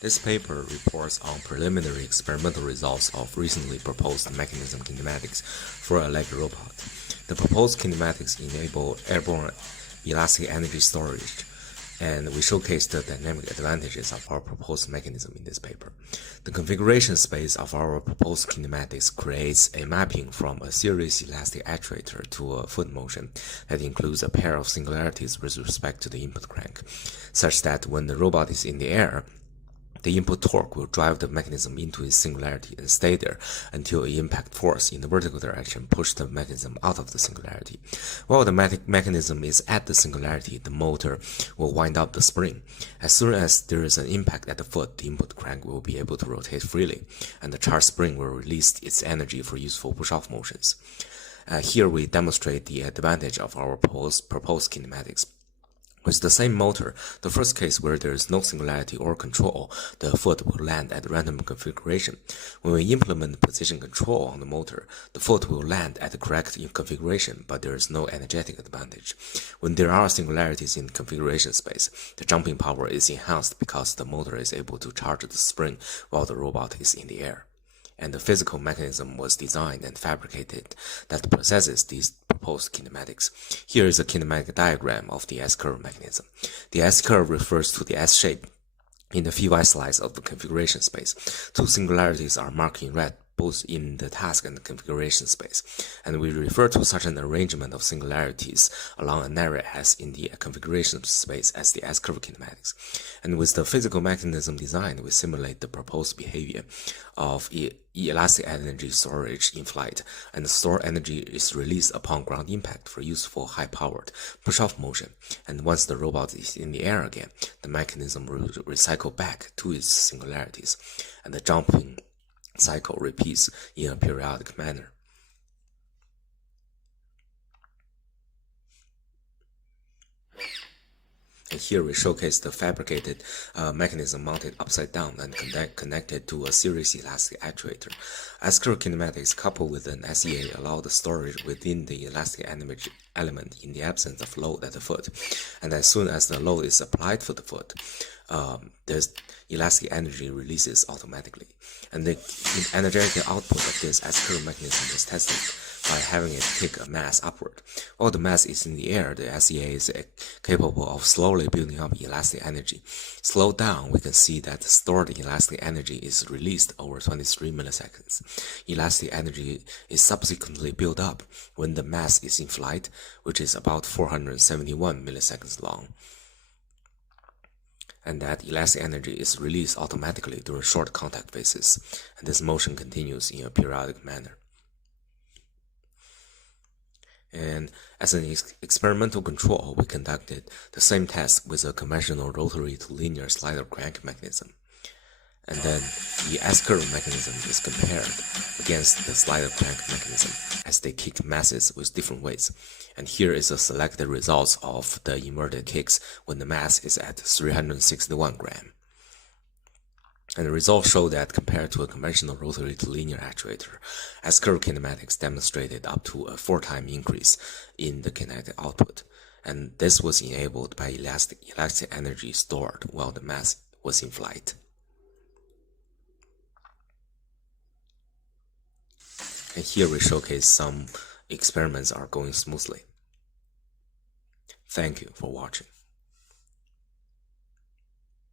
This paper reports on preliminary experimental results of recently proposed mechanism kinematics for a leg robot. The proposed kinematics enable airborne elastic energy storage, and we showcase the dynamic advantages of our proposed mechanism in this paper. The configuration space of our proposed kinematics creates a mapping from a series elastic actuator to a foot motion that includes a pair of singularities with respect to the input crank, such that when the robot is in the air, the input torque will drive the mechanism into its singularity and stay there until an impact force in the vertical direction pushes the mechanism out of the singularity. While the mechanism is at the singularity, the motor will wind up the spring. As soon as there is an impact at the foot, the input crank will be able to rotate freely, and the charged spring will release its energy for useful push-off motions. Here we demonstrate the advantage of our proposed kinematics. With the same motor, the first case where there is no singularity or control, the foot will land at random configuration. When we implement position control on the motor, the foot will land at the correct configuration, but there is no energetic advantage. When there are singularities in configuration space, the jumping power is enhanced because the motor is able to charge the spring while the robot is in the air. And the physical mechanism was designed and fabricated that possesses these proposed kinematics. Here is a kinematic diagram of the S-curve mechanism. The S-curve refers to the S shape in the Phi slice of the configuration space. Two singularities are marked in red, both in the task and the configuration space, and we refer to such an arrangement of singularities along a narrow S in the configuration space as the S-curve kinematics. And with the physical mechanism design, we simulate the proposed behavior of elastic energy storage in flight, and the stored energy is released upon ground impact for useful high-powered push-off motion. And once the robot is in the air again, the mechanism will recycle back to its singularities, and the jumping cycle repeats in a periodic manner. And here we showcase the fabricated mechanism mounted upside down and connected to a series elastic actuator. S-curve kinematics coupled with an SEA allow the storage within the elastic energy element in the absence of load at the foot. And as soon as the load is applied for the foot, there's elastic energy releases automatically. And the energetic output of this S-curve mechanism is tested by having it kick a mass upward. While the mass is in the air, the SEA is capable of slowly building up elastic energy. Slowed down, we can see that the stored elastic energy is released over 23 milliseconds. Elastic energy is subsequently built up when the mass is in flight, which is about 471 milliseconds long. And that elastic energy is released automatically during short contact phases, and this motion continues in a periodic manner. And as an experimental control, we conducted the same test with a conventional rotary to linear slider crank mechanism. And then the S-curve mechanism is compared against the slider crank mechanism as they kick masses with different weights. And here is a selected results of the inverted kicks when the mass is at 361 grams. And the results show that compared to a conventional rotary to linear actuator, S-curve kinematics demonstrated up to a 4-time increase in the kinetic output. And this was enabled by elastic energy stored while the mass was in flight. And here we showcase some experiments are going smoothly. Thank you for watching.